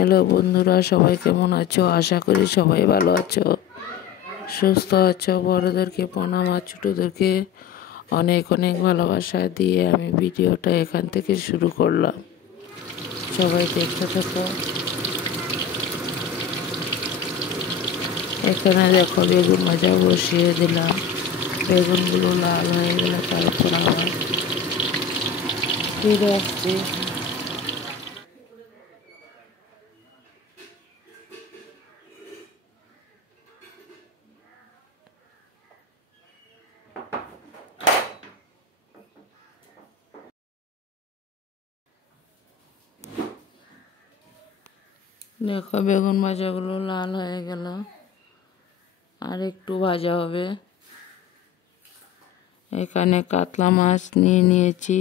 Hello বন্ধুরা, সবাই কেমন আছো? আশা করি সবাই ভালো আছো, সুস্থ আছো। বড়োদেরকে প্রণাম আর ছোটোদেরকে অনেক অনেক ভালোবাসা দিয়ে আমি ভিডিওটা এখান থেকে শুরু করলাম। সবাই দেখতে থাকো। এখানে দেখো বেগুন ভাজা বসিয়ে দিলাম। বেগুনগুলো লাল হয়ে গেলে তারপর আবার ফিরে আসছি। দেখো বেগুন ভাজাগুলো লাল হয়ে গেল, আর একটু ভাজা হবে। এখানে কাতলা মাছ নিয়ে নিয়েছি,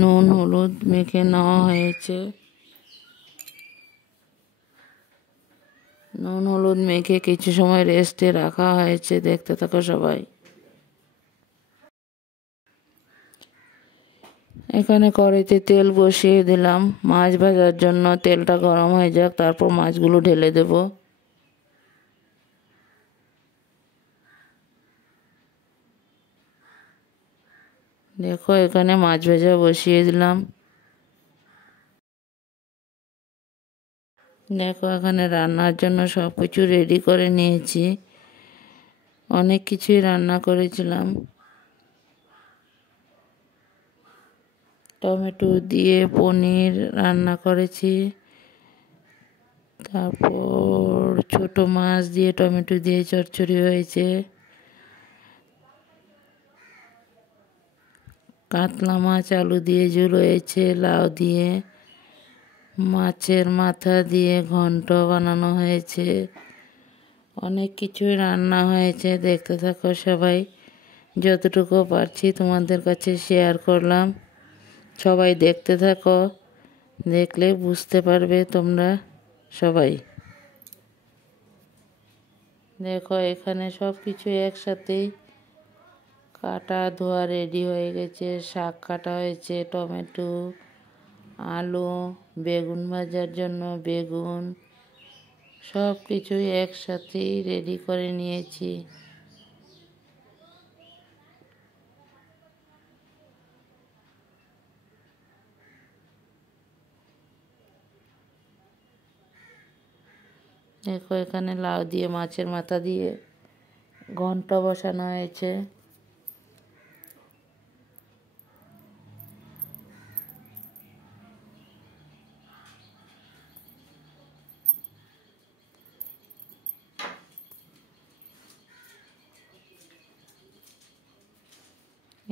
নুন হলুদ মেখে নেওয়া হয়েছে। নুন হলুদ মেখে কিছু সময় রেস্টে রাখা হয়েছে। দেখতে থাকো সবাই। এখানে কড়াইতে তেল বসিয়ে দিলাম মাছ ভাজার জন্য। তেলটা গরম হয়ে যাক, তারপর মাছগুলো ঢেলে দেব। দেখো এখানে মাছ ভাজা বসিয়ে দিলাম। দেখো এখানে রান্নার জন্য সব কিছু রেডি করে নিয়েছি। অনেক কিছুই রান্না করেছিলাম। টমেটো দিয়ে পনির রান্না করেছি, তারপর ছোট মাছ দিয়ে টমেটো দিয়ে চচ্চড়ি হয়েছে। কাতলা মাছ আলু দিয়ে ঝোল হয়েছে, লাউ দিয়ে। মাছের মাথা দিয়ে ঘন্ট বানানো হয়েছে। অনেক কিছুই রান্না হয়েছে। দেখতে থাকো সবাই। যতটুকু পারছি তোমাদের কাছে শেয়ার করলাম। সবাই দেখতে থাকো, দেখলে বুঝতে পারবে তোমরা সবাই। দেখো এখানে সব কিছু একসাথেই কাটা ধোয়া রেডি হয়ে গেছে। শাক কাটা হয়েছে, টমেটো, আলু, বেগুন ভাজার জন্য বেগুন, সব কিছুই একসাথেই রেডি করে নিয়েছি। দেখো এখানে লাউ দিয়ে মাছের মাথা দিয়ে ঘন্ট বসানো হয়েছে।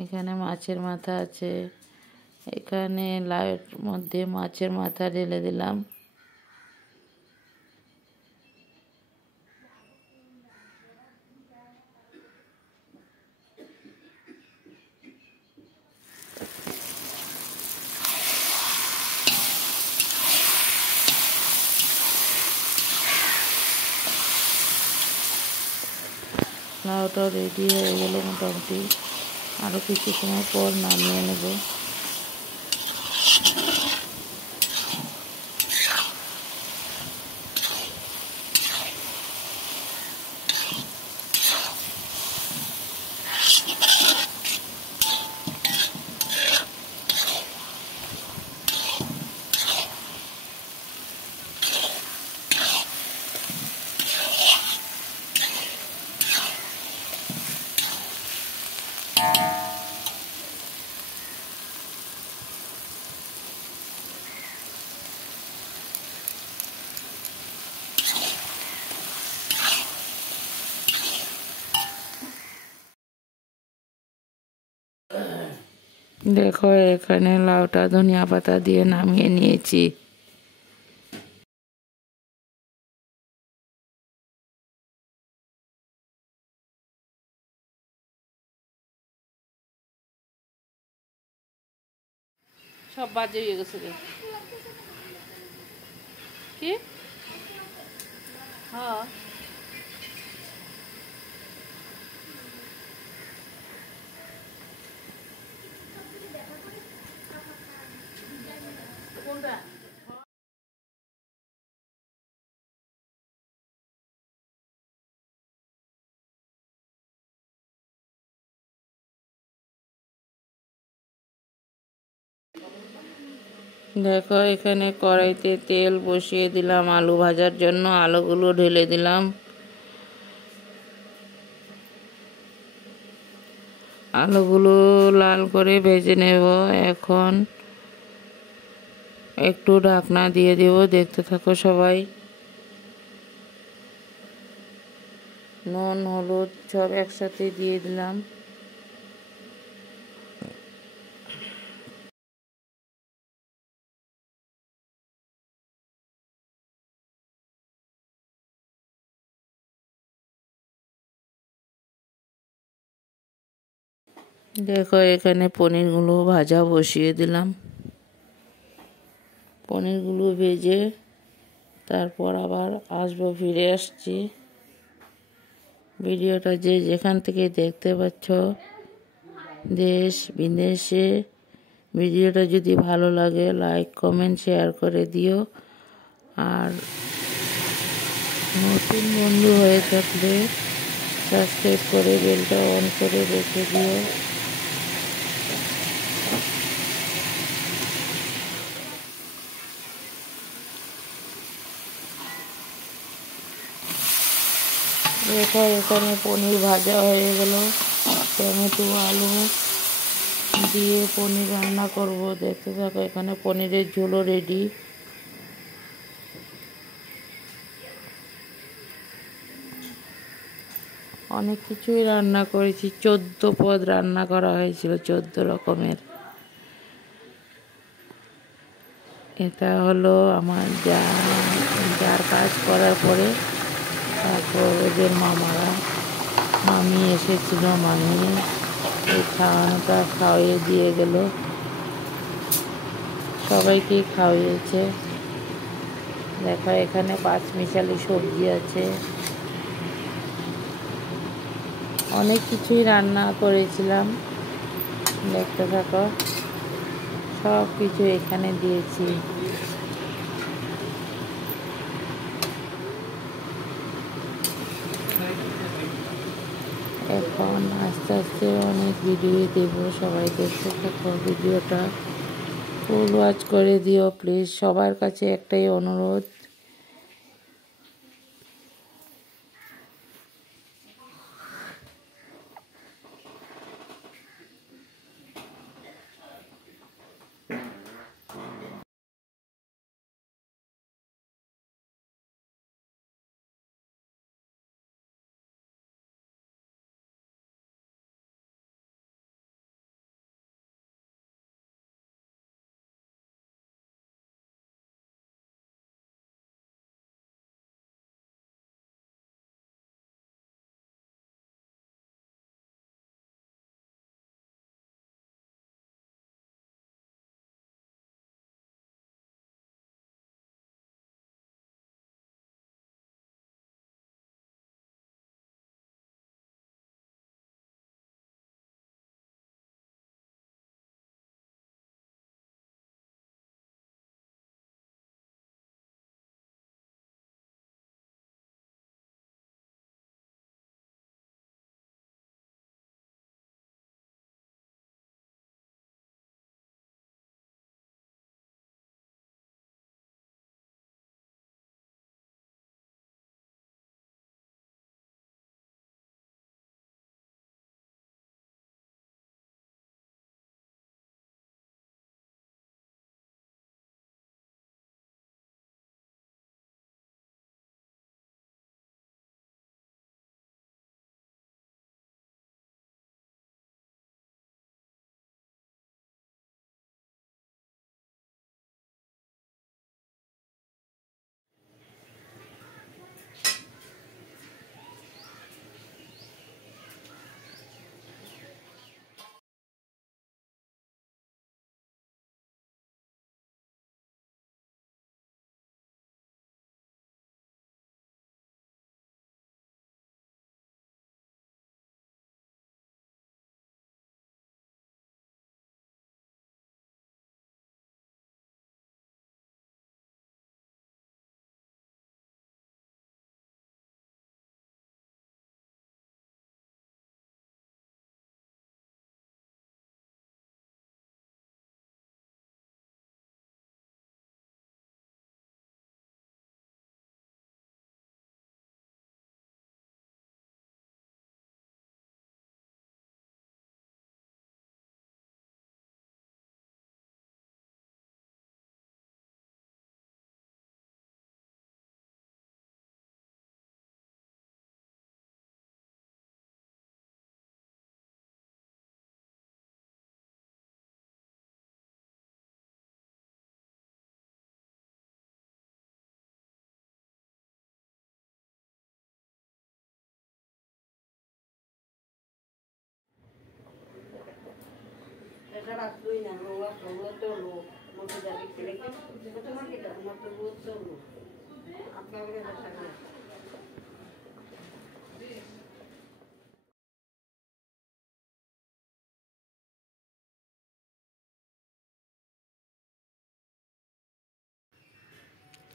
এখানে মাছের মাথা আছে। এখানে লাউয়ের মধ্যে মাছের মাথা ঢেলে দিলাম। লাউটা রেডি হয়ে গেল মোটামুটি। আরও কিছু সময় পর নামিয়ে নেব। দেখো এখানে লাউটা ধনিয়া পাতা দিয়ে নামিয়ে নিয়েছি। সব বাজে হয়ে গেছে কি? হ্যাঁ কোনটা? দেখো এখানে কড়াইতে তেল বসিয়ে দিলাম আলু ভাজার জন্য। আলুগুলো ঢেলে দিলাম। আলুগুলো লাল করে ভেজে নেব। এখন একটু ঢাকনা দিয়ে দেব, দেখতে থাকো সবাই। নুন হলুদ সব একসাথে দিয়ে দিলাম। দেখো এখানে পনিরগুলো ভাজা বসিয়ে দিলাম। পনিরগুলো ভেজে তারপর আবার আসবো, ফিরে আসছি। ভিডিওটা যে যেখান থেকে দেখতে পাচ্ছ, দেশ বিদেশে, ভিডিওটা যদি ভালো লাগে লাইক কমেন্ট শেয়ার করে দিও। আর নতুন বন্ধু হয়ে থাকলে সাবস্ক্রাইব করে বেলটা অন করে রেখে দিও। দেখো এখানে পনির ভাজা হয়ে গেল। টমেটো আলু দিয়ে পনির রান্না করব, দেখতে থাকো। এখানে পনিরের ঝোলও রেডি। অনেক কিছুই রান্না করেছি, 14 পদ রান্না করা হয়েছিল, 14 রকমের। এটা হলো আমার যার কাজ করার পরে তারপর ওদের মামি এসেছিল। মামি এই খাওয়ানোটা খাওয়িয়ে দিয়ে গেল, সবাইকে খাওয়িয়েছে। দেখো এখানে পাঁচমিশালি সবজি আছে, অনেক কিছুই রান্না করেছিলাম, দেখতে থাকো। সব কিছু এখানে দিয়েছি। এখন আস্তে আস্তে অনেক ভিডিও দেব, সবাই দেখতে থাকো। ভিডিওটা ফুল ওয়াচ করে দিও প্লিজ, সবার কাছে একটাই অনুরোধ।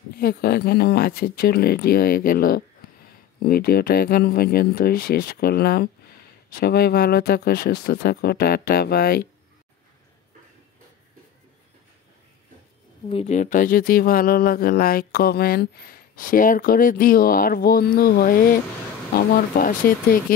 দেখো এখানে মাছের ঝোল রেডি হয়ে গেল। ভিডিওটা এখন পর্যন্তই শেষ করলাম। সবাই ভালো থাকো, সুস্থ থাকো, টাটা বাই। ভিডিওটা যদি ভালো লাগে লাইক কমেন্ট শেয়ার করে দিও, আর বন্ধু হয়ে আমার পাশে থেকে